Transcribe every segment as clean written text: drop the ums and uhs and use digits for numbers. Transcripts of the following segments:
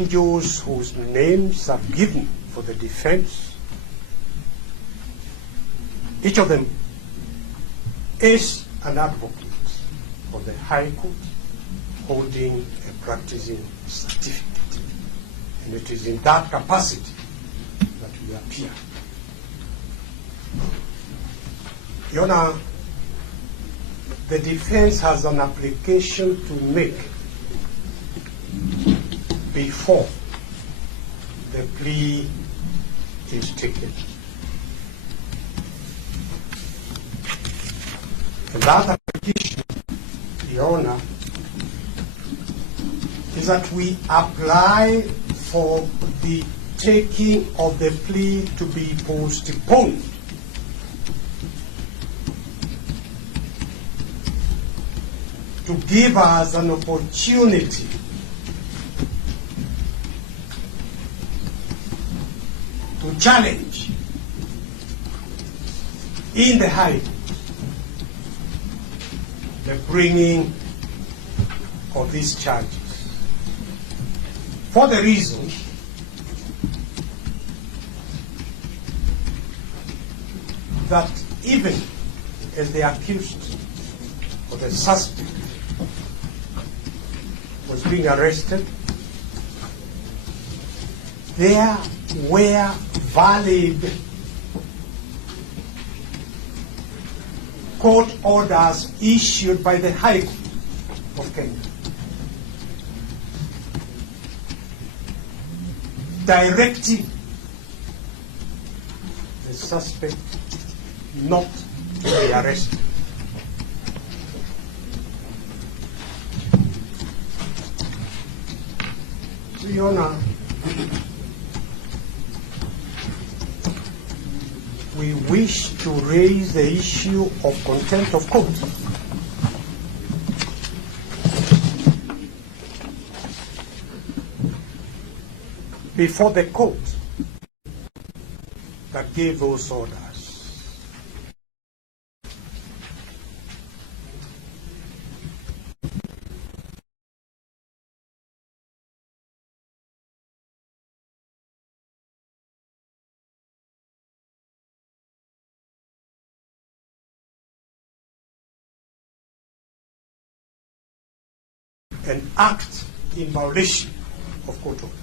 individuals whose names are given for the defense, each of them is an advocate for the High Court holding a practicing certificate. And it is in that capacity that we appear. Your Honor, the defense has an application to make before the plea is taken. And that application, Your Honor, is that we apply for the taking of the plea to be postponed to give us an opportunity to challenge in the High Court the bringing of these charges, for the reason that even as the accused or the suspect was being arrested, there were valid court orders issued by the High Court of Kenya directing the suspect not to be arrested. So, Your Honor, we wish to raise the issue of contempt of court. Before the court that gave those orders. And act in violation of court orders.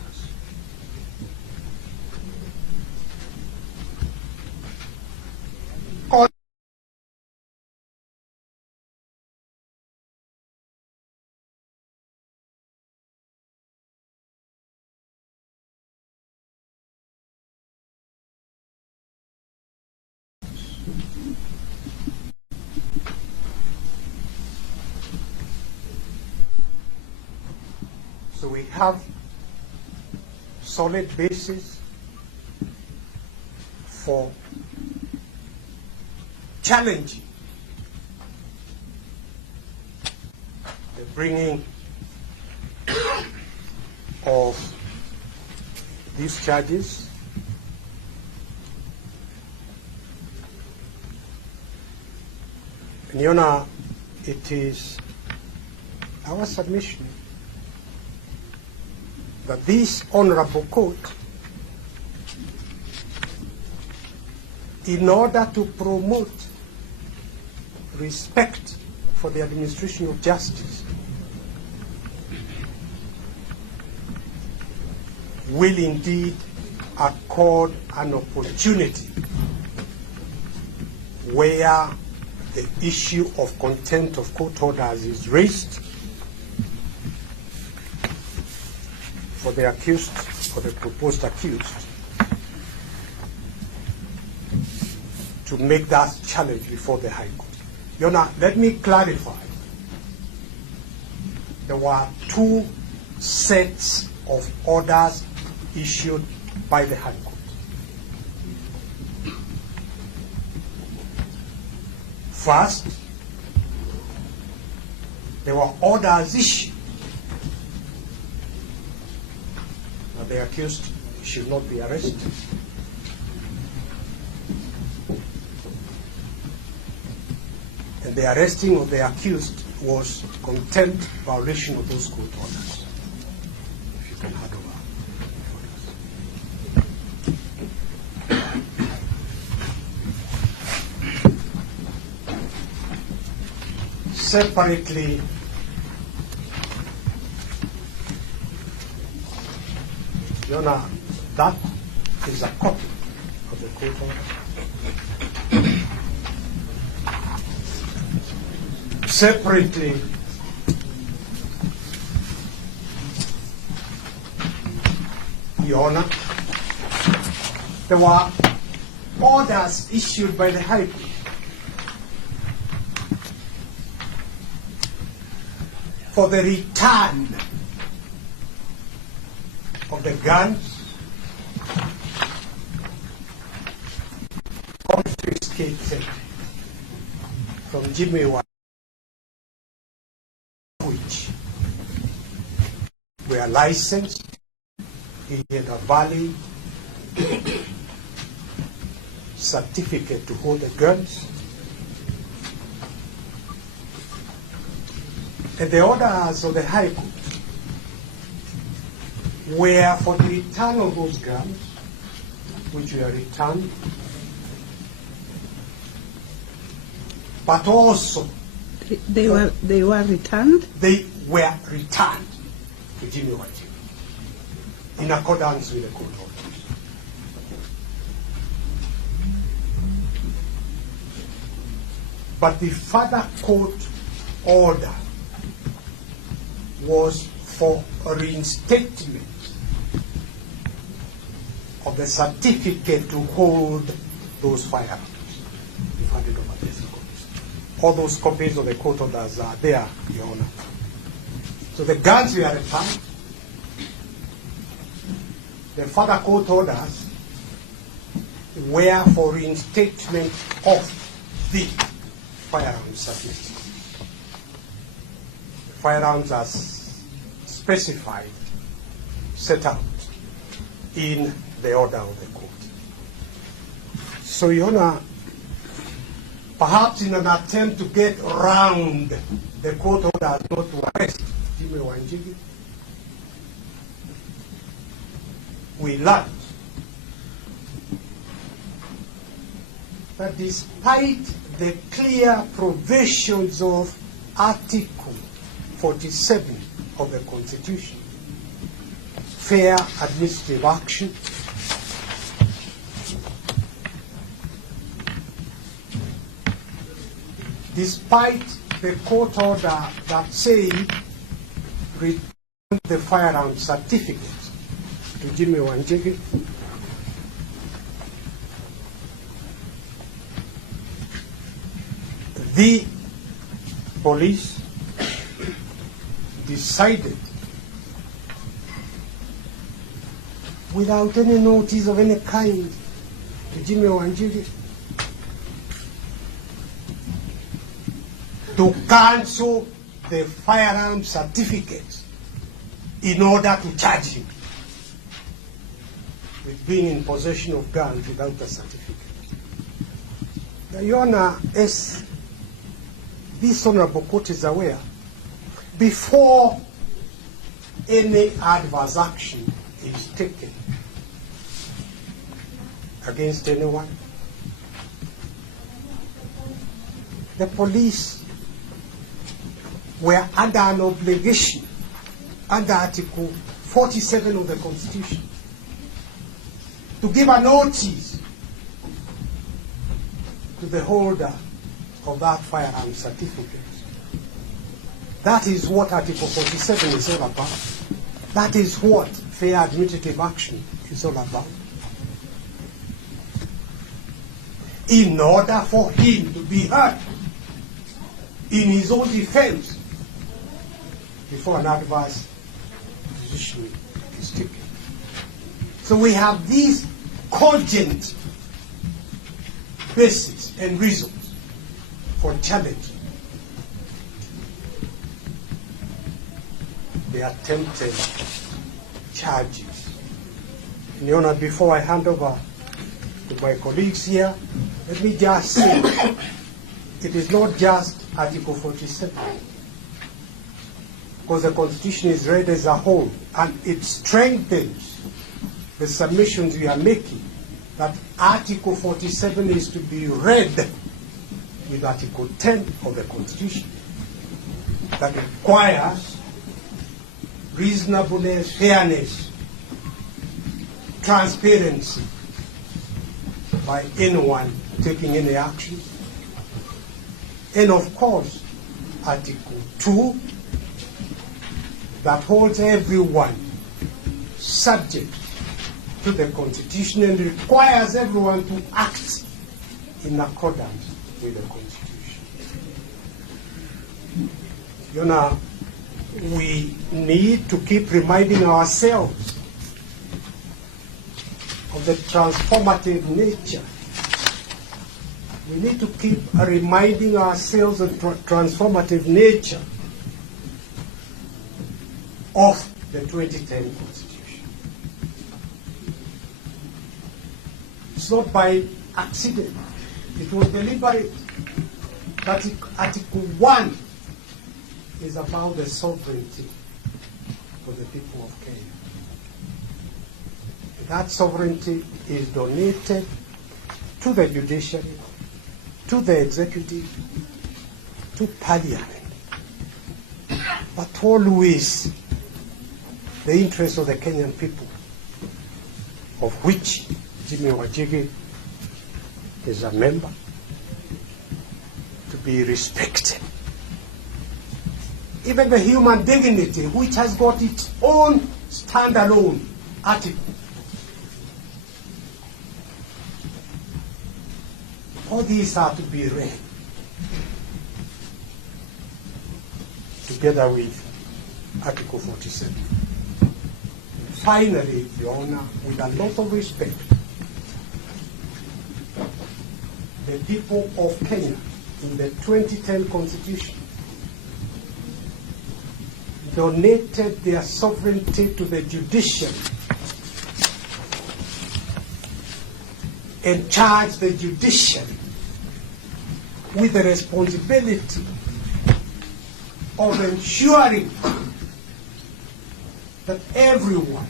So we have solid basis for challenging the bringing of these charges. And Your Honor, it is our submission that this honorable court, in order to promote respect for the administration of justice, will indeed accord an opportunity where the issue of contempt of court orders is raised for the accused, for the proposed accused, to make that challenge before the High Court. Your Honor, let me clarify. There were two sets of orders issued by the High Court. First, there were orders issued that the accused should not be arrested. And the arresting of the accused was contempt violation of those court orders. If you can hand over. separately Your Honor, that is a copy of the court order. Separately, Your Honor, there were orders issued by the High Court for the return of the guns confiscated from Jimmy Wanjigi, which were licensed. He had a valid certificate to hold the guns. And the orders of the High Court were for the return of those guns, which were returned, but also they were returned. They were returned to Jimmy Wanjigi in accordance with the court orders. But the further court order was for a reinstatement of the certificate to hold those firearms. You've handed over these copies. All those copies of the court orders are there, Your Honor. So the guns were returned. The further court orders were for reinstatement of the firearms certificate. The firearms are specified, set out in the order of the court. So, Your Honor, perhaps in an attempt to get around the court order not to arrest Jimmy Wanjigi, we learned that despite the clear provisions of Article 47 of the Constitution, fair administrative action, despite the court order that said return the firearm certificate to Jimmy Wanjigi, the police decided, without any notice of any kind to Jimmy Wanjigi, to cancel the firearm certificate in order to charge him with being in possession of guns without a certificate. Your Honor, as this Honorable Court is aware, before any adverse action is taken against anyone, the police were under an obligation under Article 47 of the Constitution to give a notice to the holder of that firearm certificate. That is what Article 47 is all about. That is what fair administrative action is all about. In order for him to be heard in his own defense before an adverse decision is taken. So we have these cogent basis and reasons for challenging the attempted charges. And Your Honor, before I hand over to my colleagues here, let me just say it is not just Article 47, because the Constitution is read as a whole, and it strengthens the submissions we are making that Article 47 is to be read with Article 10 of the Constitution, that requires reasonableness, fairness, transparency by anyone taking any action. And of course, Article 2, that holds everyone subject to the Constitution and requires everyone to act in accordance with the Constitution. You know, we need to keep reminding ourselves of the transformative nature. We need to keep reminding ourselves of the transformative nature of the 2010 Constitution. It's not by accident. It was deliberate. But Article 1 is about the sovereignty for the people of Kenya. That sovereignty is donated to the judiciary, to the executive, to parliament, but always the interests of the Kenyan people, of which Jimmy Wanjigi is a member, to be respected. Even the human dignity, which has got its own standalone article. All these are to be read together with Article 47. Finally, Your Honor, with a lot of respect, the people of Kenya in the 2010 Constitution donated their sovereignty to the judiciary and charged the judiciary with the responsibility of ensuring that everyone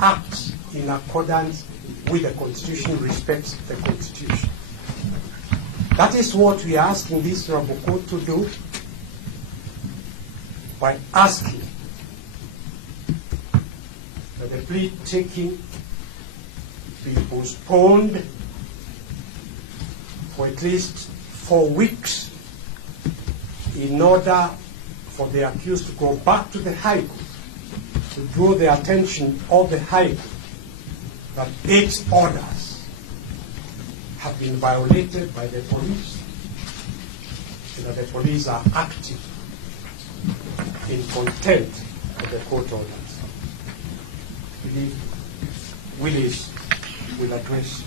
acts in accordance with the Constitution, respects the Constitution. That is what we are asking this Honorable Court to do by asking that the plea taking be postponed for at least 4 weeks in order for the accused to go back to the High Court to draw the attention of the High Court that its orders have been violated by the police and that the police are acting in contempt of the court orders. I believe Willis will address